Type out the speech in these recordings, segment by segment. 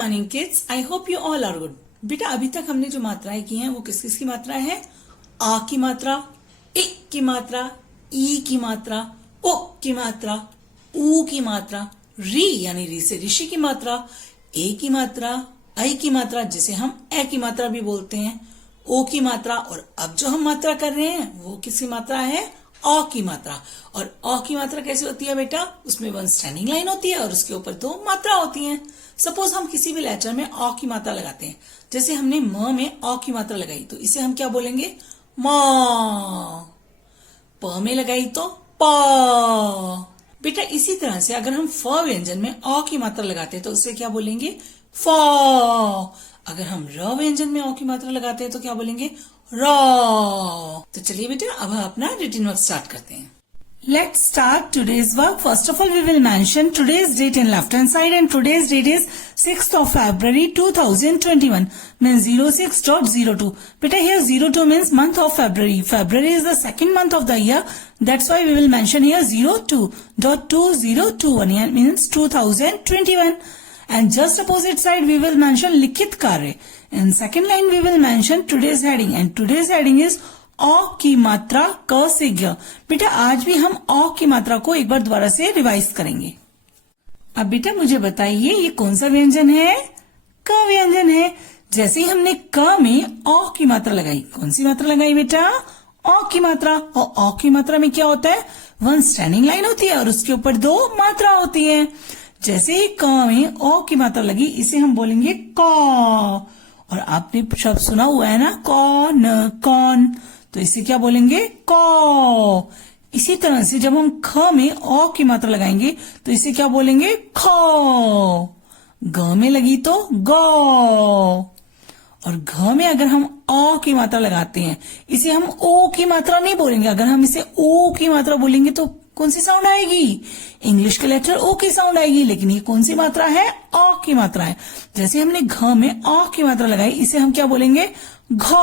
Morning kids, I hope you all are good. बेटा अभी तक हमने जो मात्राएं की हैं वो किस किस की मात्रा है? आ की मात्रा, इ की मात्रा, ई की मात्रा, ओ की मात्रा, ऊ की मात्रा, री यानी री से ऋषि की मात्रा, ए की मात्रा, आई की मात्रा जिसे हम ए की मात्रा भी बोलते हैं, ओ की मात्रा। और अब जो हम मात्रा कर रहे हैं वो किसकी मात्रा है? अ की मात्रा। और अ की मात्रा कैसे होती है बेटा? उसमें वन स्टैंडिंग लाइन होती है और उसके ऊपर दो मात्रा होती हैं। सपोज हम किसी भी लेटर में अ की मात्रा लगाते हैं, जैसे हमने म में अ की मात्रा लगाई तो इसे हम क्या बोलेंगे? म। प में लगाई तो प। बेटा इसी तरह से अगर हम फ व्यंजन में अ की मात्रा लगाते हैं तो उससे क्या बोलेंगे? फ। अगर हम र व्यंजन में अ की मात्रा लगाते हैं तो क्या बोलेंगे? र। तो चलिए बेटा अब हम अपना रिटन वर्क स्टार्ट करते हैं। Let's start today's work. First of all, we will mention today's date in left hand side, and today's date is 6th of February 2021, means 06.02. Beta here 02 means month of February. February is the second month of the year. That's why we will mention here 02.2021 means 2021. And just opposite side we will mention लिखित कार्य. In second line we will mention today's heading, and today's heading is अ की मात्रा क से ज्ञ। बेटा आज भी हम अ की मात्रा को एक बार दोबारा से रिवाइज करेंगे। अब बेटा मुझे बताइए ये कौन सा व्यंजन है? क व्यंजन है। जैसे ही हमने क में अ की मात्रा लगाई, कौन सी मात्रा लगाई बेटा? अ की मात्रा। और अ की मात्रा में क्या होता है? वन स्टैंडिंग लाइन होती है और उसके ऊपर दो मात्रा होती है। जैसे ही क में अ की मात्रा लगी इसे हम बोलेंगे क। और आपने शब्द सुना हुआ है ना, कौन कौन, तो इसे क्या बोलेंगे? क। इसी तरह से जब हम ख में अ की मात्रा लगाएंगे तो इसे क्या बोलेंगे? ख। ग में लगी तो ग। और घ में अगर हम अ की मात्रा लगाते हैं इसे हम ओ की मात्रा नहीं बोलेंगे। अगर हम इसे ओ की मात्रा बोलेंगे तो कौन सी साउंड आएगी? इंग्लिश के लेटर ओ की साउंड आएगी, लेकिन ये कौन सी मात्रा है? अ की मात्रा है। जैसे हमने घ में अ की मात्रा लगाई इसे हम क्या बोलेंगे? घ।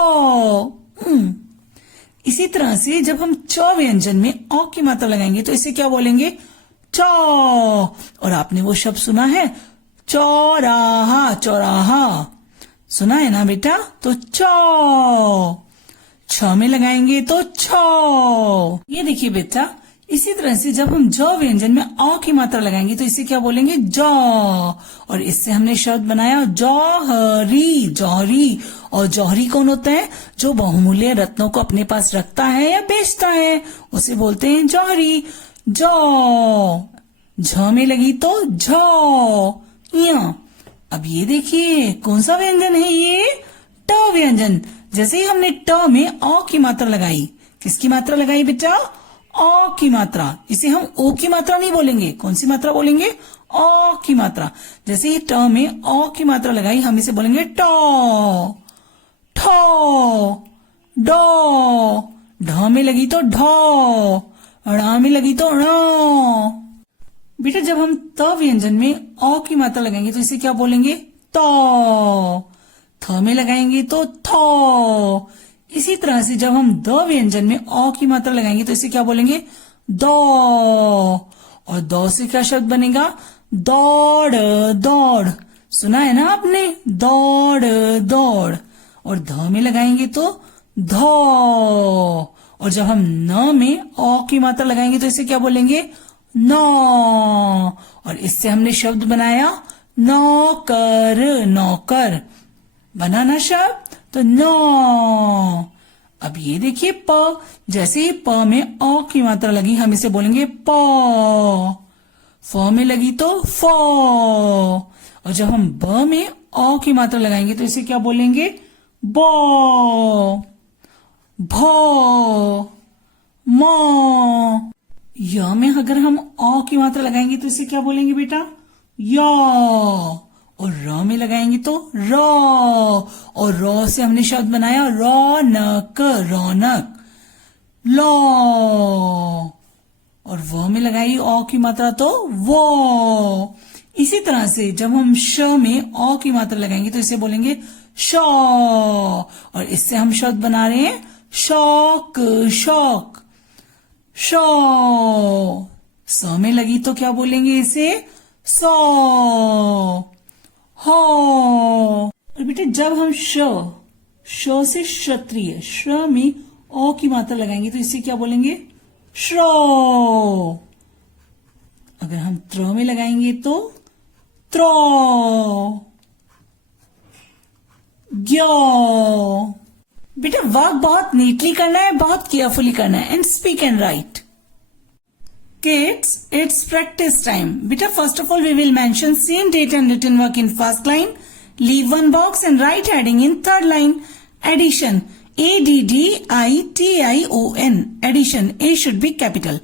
इसी तरह से जब हम च व्यंजन में अ की मात्रा लगाएंगे तो इसे क्या बोलेंगे? च। और आपने वो शब्द सुना है चौराहा, चौराहा सुना है ना बेटा? तो च। छ में लगाएंगे तो छ। ये देखिए बेटा इसी तरह से जब हम ज व्यंजन में अ की मात्रा लगाएंगे तो इसे क्या बोलेंगे? ज। और इससे हमने शब्द बनाया जौहरी, जौहरी। और जौहरी कौन होता है? जो बहुमूल्य रत्नों को अपने पास रखता है या बेचता है उसे बोलते हैं जौहरी। जौ। झ में लगी तो झ। अब ये देखिए कौन सा व्यंजन है ये? ट व्यंजन। जैसे ही हमने ट में अ की मात्रा लगाई, किसकी मात्रा लगाई बेटा? अ की मात्रा। इसे हम ओ की मात्रा नहीं बोलेंगे। कौन सी मात्रा बोलेंगे? अ की मात्रा। जैसे ही ट में अ की मात्रा लगाई हम इसे बोलेंगे ट। ठ। ड। ढ में लगी तो ढ। ण में लगी तो ण। बेटा जब हम त व्यंजन में अ की मात्रा लगाएंगे तो इसे क्या बोलेंगे? त। थ में लगाएंगे तो थ। इसी तरह से जब हम द व्यंजन में अ की मात्रा लगाएंगे तो इसे क्या बोलेंगे? द। और द से क्या शब्द बनेगा? दौड़, दौड़ सुना है ना आपने? दौड़, दौड़। और ध में लगाएंगे तो ध। और जब हम न में अ की मात्रा लगाएंगे तो इसे क्या बोलेंगे? न। और इससे हमने शब्द बनाया नौकर, नौकर बना ना शब्द? तो न। अब ये देखिए प। जैसे ही प में अ की मात्रा लगी हम इसे बोलेंगे प। फ में लगी तो फ। और जब हम ब में अ की मात्रा लगाएंगे तो इसे क्या बोलेंगे? ब। भ। म। य में अगर हम अ की मात्रा लगाएंगे तो इसे क्या बोलेंगे बेटा? य। और र में लगाएंगे तो र। और र से हमने शब्द बनाया रौनक, रौनक। ल। और व में लगाई अ की मात्रा तो वो। इसी तरह से जब हम श में अ की मात्रा लगाएंगे तो इसे बोलेंगे श। और इससे हम शब्द बना रहे हैं शौक, शौक। श। स में लगी तो क्या बोलेंगे इसे? सौ। हो। और बेटे जब हम श से क्षत्रिय श्र में ओ की मात्रा लगाएंगे तो इसे क्या बोलेंगे? श्रो। अगर हम त्र में लगाएंगे तो त्रो। ग्यो। बेटा वर्क बहुत नीटली करना है, बहुत केयरफुली करना है, and speak and right. Kids, it's practice time. Beta, first of all, we will mention same date and written work in first line. Leave one box and write heading in third line. Addition. ADDITION. Addition. A should be capital.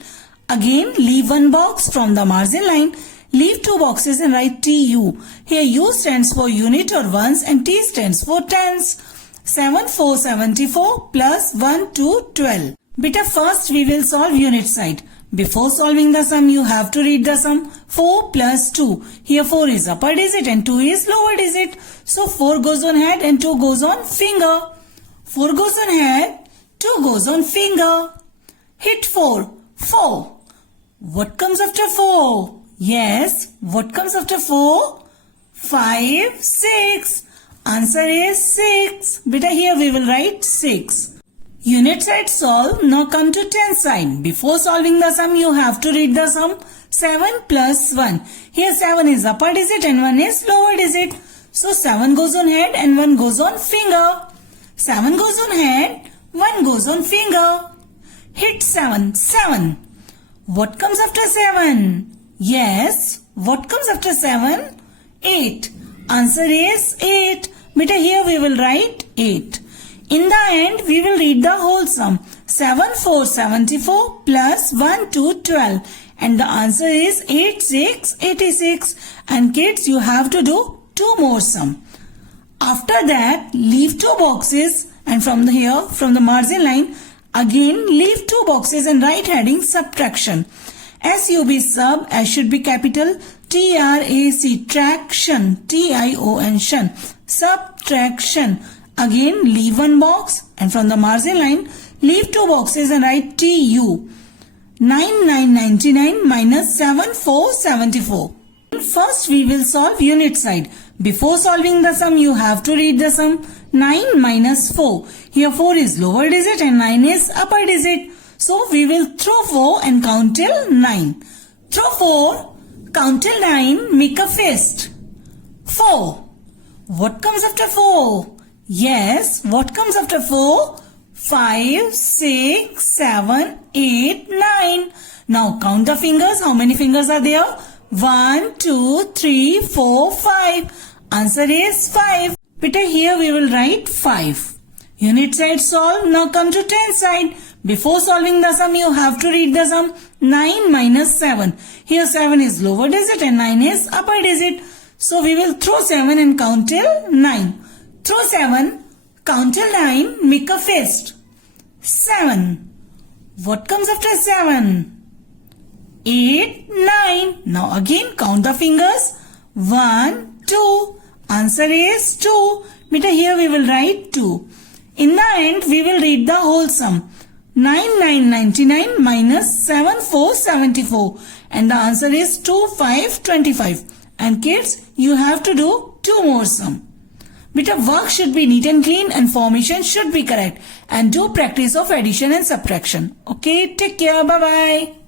Again, leave one box from the margin line. Leave two boxes and write TU. Here U stands for unit or ones and T stands for tens. 7 4 74 plus 1 2 12. Beta, first we will solve unit side. Before solving the sum, you have to read the sum. 4 plus 2. Here 4 is upper digit and 2 is lower digit. So 4 goes on head and 2 goes on finger. 4 goes on head, 2 goes on finger. Hit 4. 4. What comes after 4? Yes, what comes after 4? 5, 6. Answer is 6. Beta, here we will write 6. Unit side solve. Now come to 10 side. Before solving the sum, you have to read the sum. 7 plus 1. Here 7 is upper digit and 1 is lower digit. So 7 goes on head and 1 goes on finger. 7 goes on head, 1 goes on finger. Hit 7. 7. What comes after 7? Yes, what comes after 7? 8. Answer is 8. Beta, here we will write 8. In the end, we will read the whole sum. 7 4 74 plus 1 2 12. And the answer is 8 6 86. And kids, you have to do 2 more sum. After that, leave 2 boxes. And from the margin line, again leave 2 boxes and write heading subtraction. SUB sub, S should be capital. TRAC, traction. TION, shun. Subtraction. Again, leave 1 box and from the margin line, leave 2 boxes and write TU. 9999 minus 7474. First, we will solve unit side. Before solving the sum, you have to read the sum. 9 minus 4. Here 4 is lower digit and 9 is upper digit. So, we will throw 4 and count till 9. Throw 4, count till 9, make a fist. 4. What comes after 4? Yes, what comes after 4? 5, 6, 7, 8, 9. Now count the fingers. How many fingers are there? 1, 2, 3, 4, 5. Answer is 5. Beta, here we will write 5. Unit side solve. Now come to 10 side. Before solving the sum, you have to read the sum. 9 minus 7. Here 7 is lower digit and 9 is upper digit. So we will throw 7 and count till 9. Throw 7, count till 9, make a fist. 7. What comes after 7? 8, 9. Now again count the fingers. 1, 2. Answer is 2. Beta, here we will write 2. In the end, we will read the whole sum. 9999 minus 7474. And the answer is 2525. And kids, you have to do 2 more sum. Beta, work should be neat and clean and formation should be correct. And do practice of addition and subtraction. Okay, take care. Bye-bye.